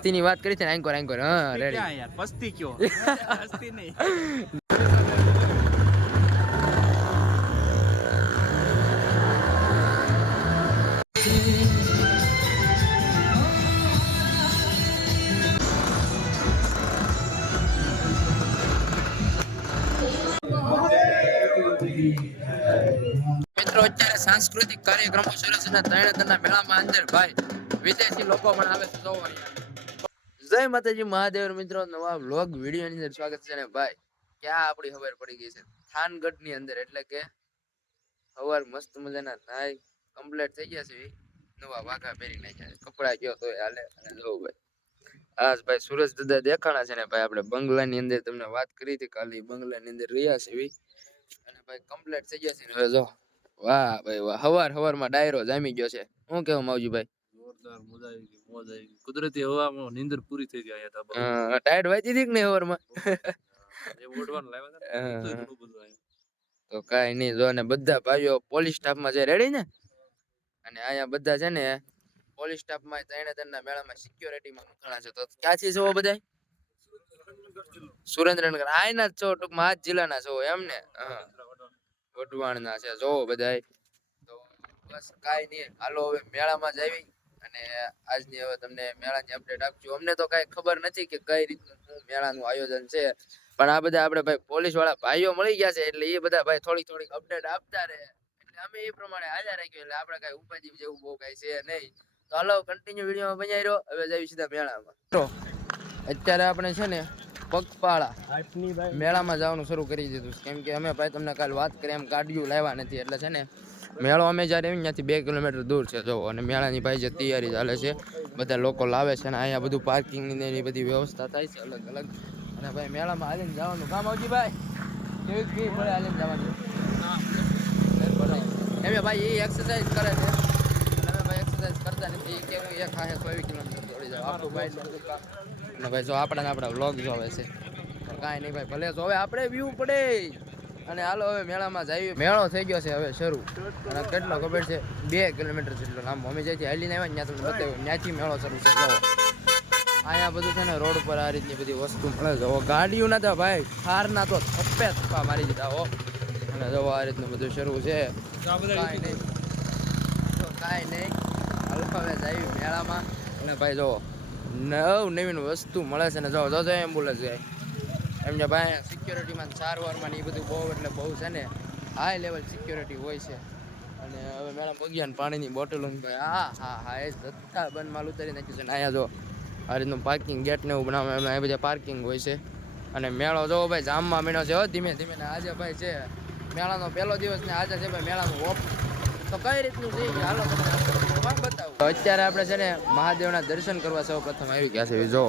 પસ્તી ની વાત કરી છે ને એન્કોર એન્કોર હા રેડી ક્યાં યાર પસ્તી કયો પસ્તી નહીં મિત્રો અત્યારે સાંસ્કૃતિક કાર્યક્રમો શરૂ છે તરણેતરના મેળામાં અંદર ભાઈ વિદેશી લોકો પણ આવે છે જોવો અહીંયા જય માતાજી મહાદેવ મિત્રો નવા વ્લોગ વિડિયો ની અંદર સ્વાગત છે ને ભાઈ ક્યાં આપણી ખબર પડી ગઈ છે થાનગઢ ની અંદર એટલે કે હવાર મસ્ત મજાના નાઈ કમ્પ્લીટ થઈ ગયા છે નવા વાઘા પહેરી નાખ્યા કપડા ગયો તો હાલે અને જો ભાઈ આજ ભાઈ સુરજ દાદા દેખાણા છે ને ભાઈ આપણે બંગલાની અંદર તમને વાત કરી હતી કાલે બંગલાની અંદર રહ્યા છે અને ભાઈ કમ્પ્લીટ થઈ ગયા છે ને હવે જો વાહ ભાઈ વાહ હવાર માં ડાયરો જામી ગયો છે હું કેવું માવજી ભાઈ જોરદાર મજા આવી ગઈ મોજ આવી ગઈ કુદરતી હવામાં નીંદર પૂરી થઈ ગઈ આયા તા ટાયર્ડ વાંચી હતી કે ને હવાર માં એ ઓડવાનું લાવ્યા હતા તો ઘણું બધું આવ્યું તો કાઈ નહીં જો ને બધા ભાઈઓ પોલીસ સ્ટાફમાં છે રેડી ને અને અહીંયા બધા છે ને પોલીસ સ્ટાફમાં તરણેતરના મેળામાં સિક્યોરિટીમાં મૂકણા છે તો ક્યાંથી છો બધા સુરેન્દ્રનગર આયના જ છો ટૂંકમાં આ જિલ્લાના છો એમ ને વઢવાણના છે જો બધા તો બસ કાઈ નહીં હાલો હવે મેળામાં જ આવી અને આજની હવે તમને મેળાની અપડેટ આપજો અમને તો કાઈ ખબર નથી કે કઈ રીતનું શું મેળાનું આયોજન છે પણ આ બધા આપણે ભાઈ પોલીસ વાળા ભાઈઓ મળી ગયા છે એટલે એ બધા ભાઈ થોડીક અપડેટ આપતા રહે એટલે અમે એ પ્રમાણે હાજર રાખ્યું એટલે આપણે કઈ ઉપાધિ જેવું બહુ કઈ છે નહીં તો હાલો કન્ટિન્યુ વિડીયોમાં બન્યા રહ્યો હવે જઈએ સીધા મેળામાં તો અત્યારે આપણે છે ને પગપાળા મેળામાં જવાનું શરૂ કરી દીધું કેમ કે અમે ભાઈ તમને કાલ વાત કરી એમ ગાડીઓ લાવ્યા નથી એટલે છે ને મેળો અમે જ્યારે ત્યાંથી 2 કિલોમીટર દૂર છે જો અને મેળાની ભાઈ જે તૈયારી ચાલે છે બધા લોકો લાવે છે અને અહીંયા બધું પાર્કિંગની ને એની બધી વ્યવસ્થા થાય છે અલગ અલગ અને ભાઈ મેળામાં હાલીને જવાનું કામ આવજી ભાઈ કેવી ફી પડે હાલીને જવાનું એમ ભાઈ એ એક્સરસાઇઝ કરે છે અને અમે ભાઈ એક્સરસાઇઝ કરતા નથી કે હું 1 કિલોમીટર દોડી જાઉં આપણું ભાઈ અને ભાઈ જો આપણા વ્લોગ જોવે છે કાંઈ નહીં ભાઈ ભલે જોવે આપણે વ્યૂ પડે અને હાલો હવે મેળામાં જઈએ મેળો થઈ ગયો છે હવે શરૂ અને કેટલો ખબર છે 2 કિલોમીટર જેટલો લાંબો અમે જ્યાંથી હાલીને આવ્યા ત્યાં તમને બતાવ્યું ત્યાંથી મેળો શરૂ છે જો અહીંયા બધું છે ને રોડ પર આ રીતની બધી વસ્તુ મળે છે ગાડીઓ ના તો ભાઈ થારના તો થપ્પા મારી દીધા હો અને જો આ રીતનું બધું શરૂ છે કાંઈ નહીં હાલો હવે જઈએ મેળામાં અને ભાઈ જો નવીન વસ્તુ મળે છે ને જો એમ્બ્યુલન્સ જાય એમને ભાઈ સિક્યોરિટીમાં સારવારમાં ને એ બધું બહુ એટલે બહુ છે ને હાઈ લેવલ સિક્યોરિટી હોય છે અને હવે મેડમ પગ્યા પાણીની બોટલો હા એ જથ્થા બંધ માલ ઉતારી નાખ્યું છે ને અહીંયા જો આ રીતનું પાર્કિંગ ગેટ ને એવું બનાવવા એમના એ બધા પાર્કિંગ હોય છે અને મેળો જો ભાઈ જામમાં મહિનો છે ધીમે ધીમે ને આજે ભાઈ છે મેળાનો પહેલો દિવસ ને આજે છે ભાઈ મેળાનું ઓફ તો કઈ રીતનું છે હાલો બતાવું અત્યારે આપણે છે ને મહાદેવના દર્શન કરવા સૌ પ્રથમ આવી ગયા છે જો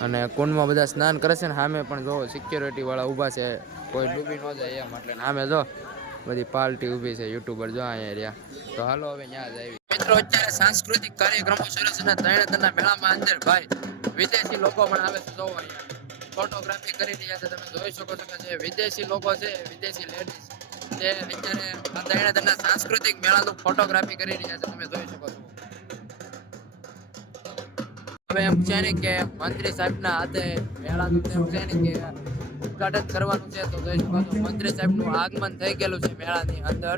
અને કુંડમાં બધા સ્નાન કરે છે ને સામે પણ જો સિક્યોરિટી વાળા ઊભા છે કોઈ ડૂબી ન જાય એમ એટલે સામે જો બધી પાર્ટી ઊભી છે યુટ્યુબર જો અહીંયા રહ્યા તો હાલો હવે ત્યાં જ આવી મિત્રો અત્યારે સાંસ્કૃતિક કાર્યક્રમો શરૂ છે તરણેતરના મેળામાં અંદર ભાઈ વિદેશી લોકો પણ આવે છે જોવો અહીંયા ફોટોગ્રાફી કરી રહ્યા છે તમે જોઈ શકો છો કે જે વિદેશી લોકો છે વિદેશી લેડીઝ તે અત્યારે આ તરણેતરના સાંસ્કૃતિક મેળાનું ફોટોગ્રાફી કરી રહ્યા છે તમે જોઈ શકો છો હવે એમ છે ને કે મંત્રી સાહેબના હાથે મેળાનું એમ છે ને કે ઉદઘાટન કરવાનું છે તો જોઈ શકો છો મંત્રી સાહેબનું આગમન થઈ ગયેલું છે મેળાની અંદર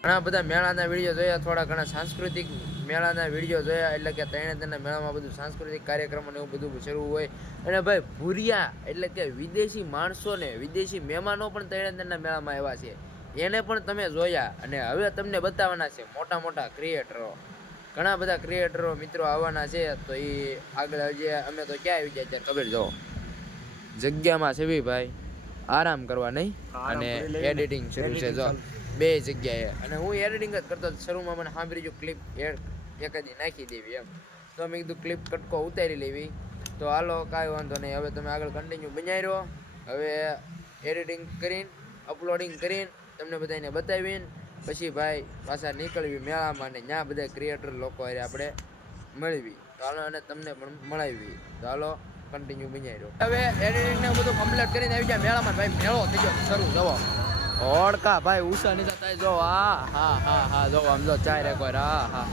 ઘણા બધા મેળાના વિડીયો જોયા થોડા ઘણા સાંસ્કૃતિક મેળાના વિડીયો જોયા એટલે કે તરણેતરના મેળામાં બધું સાંસ્કૃતિક કાર્યક્રમો ને એવું બધું શરૂ હોય અને ભાઈ ભૂરિયા એટલે કે વિદેશી માણસો ને વિદેશી મહેમાનો પણ તરણેતરના મેળામાં આવ્યા છે એને પણ તમે જોયા અને હવે તમને બતાવવાના છે મોટા ક્રિએટરો ઘણા બધા ક્રિએટરો મિત્રો આવવાના છે તો એ આગળ હજી અમે તો ક્યાં આવી જાય ત્યારે ખબર જો જગ્યામાં છે ભાઈ આરામ કરવા નહીં અને એડિટિંગ શરૂ છે જો 2 જગ્યાએ અને હું એડિટિંગ જ કરતો શરૂમાં મને સાંભળી જો ક્લિપ એકાદી નાખી દેવી એમ તો મેં કીધું ક્લિપ કટકો ઉતારી લેવી તો હાલો કાંઈ વાંધો નહીં હવે તમે આગળ કન્ટિન્યુ બનાવી રહ્યો હવે એડિટિંગ કરીને અપલોડિંગ કરીને તમને બધાને બતાવીને પછી ભાઈ પાછા નીકળવી મેળામાં ને ત્યાં બધા ક્રિએટર લોકો હારે આપણે મળવી તો હાલો અને તમને પણ મળાવી તો હાલો કન્ટિન્યુ બન્યા રહ્યો. હવે એડિટિંગ ને બધું કમ્પ્લીટ કરીને આવી ગયા મેળામાં. ભાઈ મેળો થઈ ગયો શરૂ. જવો ઓળકા ભાઈ ઉષા નીચે થાય જો હા જો આમ જો ચાય રે કોઈ હા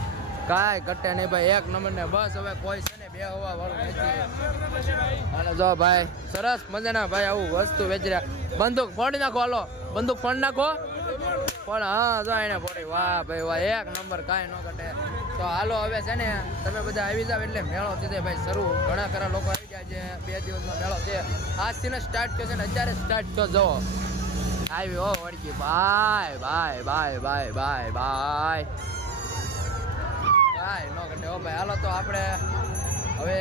કાંઈ કટે નહીં ભાઈ એક નંબર ને બસ. હવે કોઈ છે ને બે હવા વાળું નથી. અને જો ભાઈ સરસ મજાના ભાઈ આવું વસ્તુ વેચી રહ્યા. બંદૂક ફોડી નાખો હાલો બંદૂક ફોડી નાખો પણ હા જો એને ફોડી. વાહ ભાઈ વાહ એક નંબર કાંઈ ન કટે. તો હાલો હવે છે ને તમે બધા આવી જાવ એટલે મેળો છે ભાઈ શરૂ. ઘણા ખરા લોકો આવી ગયા છે. 2 દિવસનો મેળો છે. આજથી ને સ્ટાર્ટ થયો છે ને અત્યારે સ્ટાર્ટ થયો. જો આવી ઓ વળગી bye bye bye bye bye bye કાંઈ ન ઘટે હો ભાઈ. હાલો તો આપણે હવે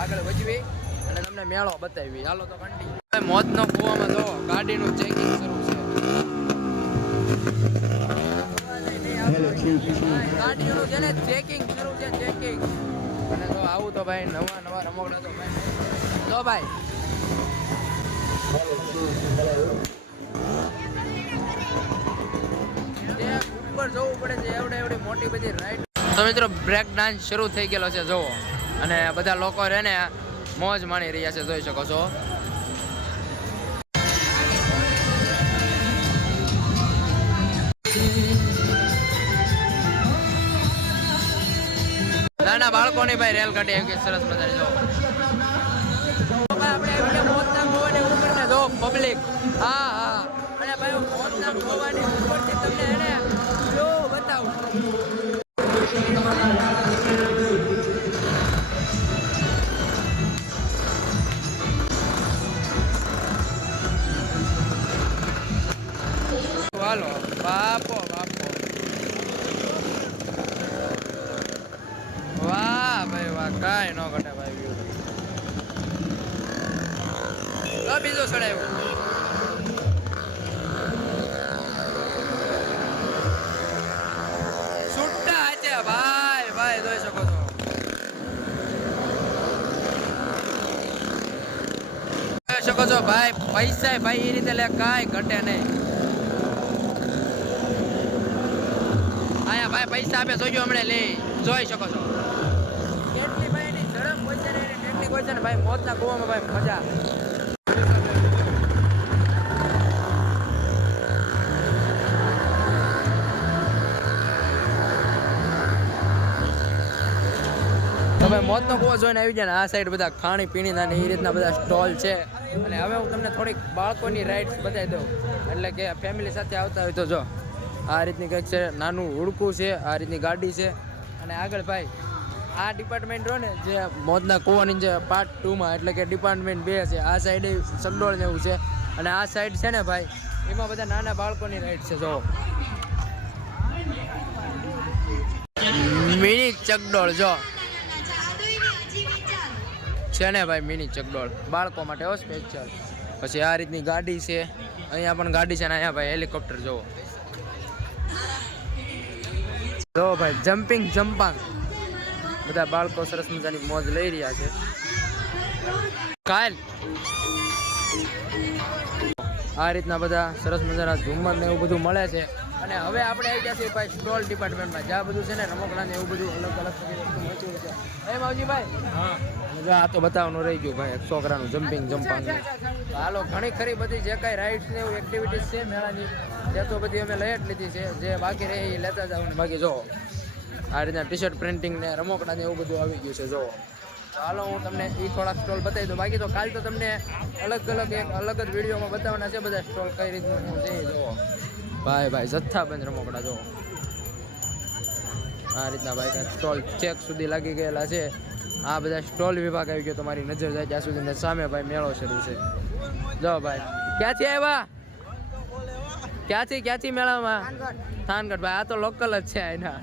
આગળ વધવી અને તમને મેળો બતાવી. હાલો તો કન્ટિન્યુ. મોતનો કૂવામાં જો ગાડીનું ચેકિંગ શરૂ છે. ગાડીનું છે ને ચેકિંગ શરૂ છે ચેકિંગ. અને જો આવું તો ભાઈ નવા રમકડા તો ભાઈ જો ભાઈ ઉપર જવું પડે છે એવડી મોટી બધી રાઈડ. તો મિત્રો બ્રેક ડાન્સ શરૂ થઈ ગયેલો છે જોવો. અને બધા લોકો રહે ને મોજ માણી રહ્યા છે જોઈ શકો છો. નાના બાળકોની ભાઈ રેલ ગાડી આવી ગઈ સરસ મજાની જો. આપણે મોતના ગોવાની ઉપરને જો પબ્લિક હા અને ભાઈ મોતના ગોવાની ઉપરથી તમને એને જો બતાવું. હાલો બાપો વાહ ભાઈ વાહ કાંઈ ન ઘટે ભાઈ. વ્યૂ બીજો ચડાવ્યો છૂટા છે ભાઈ જોઈ શકો છો. જોઈ શકો છો ભાઈ પૈસા ભાઈ એ રીતે લે કાંઈ ઘટે નહીં. આયા ભાઈ પૈસા આપે જોજો હમણાં લે જોઈ શકો છો. કેટલી ભાઈ એની ઝડપ હોય છે ને એની ટેકનિક હોય છે ને ભાઈ મોતના કૂવામાં ભાઈ મજા. તમે મોતનો કૂવો જોઈને આવી જાય ને આ સાઈડ બધા ખાણી પીણીના ને એ રીતના બધા સ્ટોલ છે. અને હવે હું તમને થોડીક બાળકોની રાઇડ્સ બતાવી દઉં એટલે કે ફેમિલી સાથે આવતા હોય તો જો આ રીતની કંઈક છે. નાનું હુડકું છે આ રીતની ગાડી છે. અને આગળ ભાઈ આ ડિપાર્ટમેન્ટ રહ્યો ને જે મોતના કૂવાની જે પાર્ટ 2માં એટલે કે ડિપાર્ટમેન્ટ 2 છે. આ સાઈડે ચકડોળ ને એવું છે. અને આ સાઈડ છે ને ભાઈ એમાં બધા નાના બાળકોની રાઇડ છે. જો મિની ચકડોળ જો છે ને ભાઈ મિની ચકડોળ બાળકો માટે હો સ્પેશિયલ. પછી આ રીતની ગાડી છે. અહીંયા પણ ગાડી છે ને અહીંયા ભાઈ હેલિકોપ્ટર જોવો જો ભાઈ જમ્પાંગ બધા બાળકો સરસ મજાની મોજ લઈ રહ્યા છે. કાલ આ રીતના બધા સરસ મજાના ઝુમ્મર ને એવું બધું મળે છે. અને હવે આપણે આવી ગયા છીએ ભાઈ સ્ટોલ ડિપાર્ટમેન્ટમાં જ્યાં બધું છે ને રમકડા ને એવું બધું અલગ અલગ વસ્તુ મળતું છે. એ માવજી ભાઈ આ તો બતાવવાનું રહી ગયું ભાઈ છોકરાનું જમ્પાંગ. હાલો ઘણી ખરી બધી જે કાંઈ રાઇડ્સ ને એવું એક્ટિવિટીઝ છે મેળાની તે તો બધી અમે લઈ જ લીધી છે. જે બાકી રહે એ લેતા જાવ ને બાકી જો આ રીતના ટી-શર્ટ પ્રિન્ટિંગ ને રમકડા ને એવું બધું આવી ગયું છે. જો ચાલો હું તમને એ થોડાક સ્ટોલ બતાવી દઉં. બાકી તો કાલ તો તમને અલગ જ વિડીયોમાં બતાવવાના છે બધા સ્ટોલ કઈ રીતનું હું છે. જો ભાઈ જથ્થાબંધ રમકડા જો આ રીતના ભાઈ સ્ટોલ ચેક સુધી લાગી ગયેલા છે. આ બધા સ્ટોલ વિભાગ આવી ગયો. તમારી નજર જાય ત્યાં સુધી સામે ભાઈ મેળો શરૂ છે. જો ભાઈ ક્યાંથી આવ્યા ક્યાંથી મેળામાં થાનગઢ ભાઈ આ તો લોકલ જ છે એના.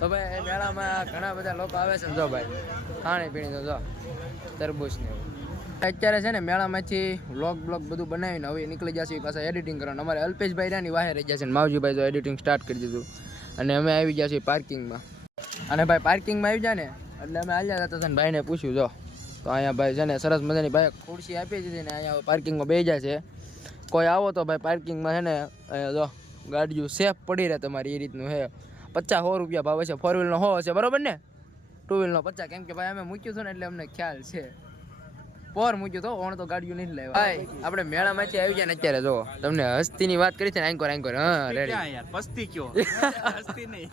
તો ભાઈ મેળામાં ઘણા બધા લોકો આવે છે ને જો ભાઈ ખાણી પીણી તો જો તરબૂચ ને અત્યારે છે ને મેળામાંથી વ્લોગ બધું બનાવીને હવે નીકળી જશે પાછા એડિટિંગ કરવાનું. અમારે અલ્પેશભાઈ રાની વાહે રહી ગયા છે ને માવજીભાઈ જો એડિટિંગ સ્ટાર્ટ કરી દીધું. અને અમે આવી ગયા છીએ પાર્કિંગમાં. અને ભાઈ પાર્કિંગમાં આવી જાય ને એટલે અમે હાલ્યા જતા હતા ને ભાઈને પૂછ્યું જો તો અહીંયા ભાઈ છે ને સરસ મજાની ભાઈ ખુરશી આપી દીધી ને અહીંયા પાર્કિંગમાં બેસી જાય છે. કોઈ આવો તો ભાઈ પાર્કિંગમાં છે ને અહીંયા જો ગાડીઓ સેફ પડી રહે તમારી એ રીતનું છે. 50-100 રૂપિયા ભાવ છે. 4 વ્હીલનો 100 હશે બરોબર ને, 2 વ્હીલનો 50. કેમ કે ભાઈ અમે મૂક્યું હતું ને એટલે અમને ખ્યાલ છે. પોર મૂક્યું તો ઓણ તો ગાડીઓ નહીં લાવ્યા. ભાઈ આપણે મેળામાંથી આવી જાય ને અત્યારે જો તમને હસ્તીની વાત કરી છે ને આંકોર હા રેડી યાર પસ્તી કયો પસ્તી નહીં.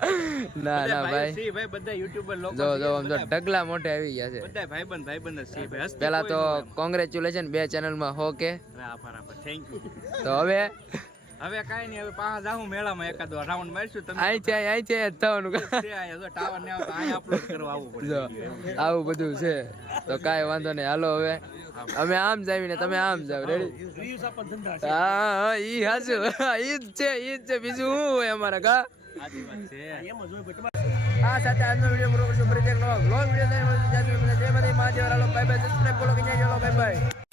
ના ના ભાઈ સી ભાઈ બધા યુટ્યુબર લોકો જો આમ તો ઢગલા મોઢે આવી ગયા છે. બધા ભાઈબંધ જ છે ભાઈ. પેલા તો કોંગ્રેચ્યુલેશન 2 ચેનલમાં હો કે આભાર થેન્ક યુ. તો હવે કાઈ નહીં, હવે પાછા જાઉં મેળામાં એકાદો રાઉન્ડ મારશું. તમે અહીં છે થવાનું ટાવર ને અહીંયા અપલોડ કરવા આવવું પડે. જો આવું બધું છે તો કાંઈ વાંધો નહીં. હાલો હવે અમે આમ જાવીને તમે આમ જાવ રેડી. હા ઈ હાચું ઈ જ છે બીજું શું હોય અમારા કા. આ સાથે આજનો વિડીયો પૂરો કરશું. ફરીથી એક નવા વ્લોગ વિડીયો સાથે મળીશું. જય માતાજી, મહાદેવ. હાલો બાય બાય. સબસ્ક્રાઇબ કરો કે જય બાય બાય.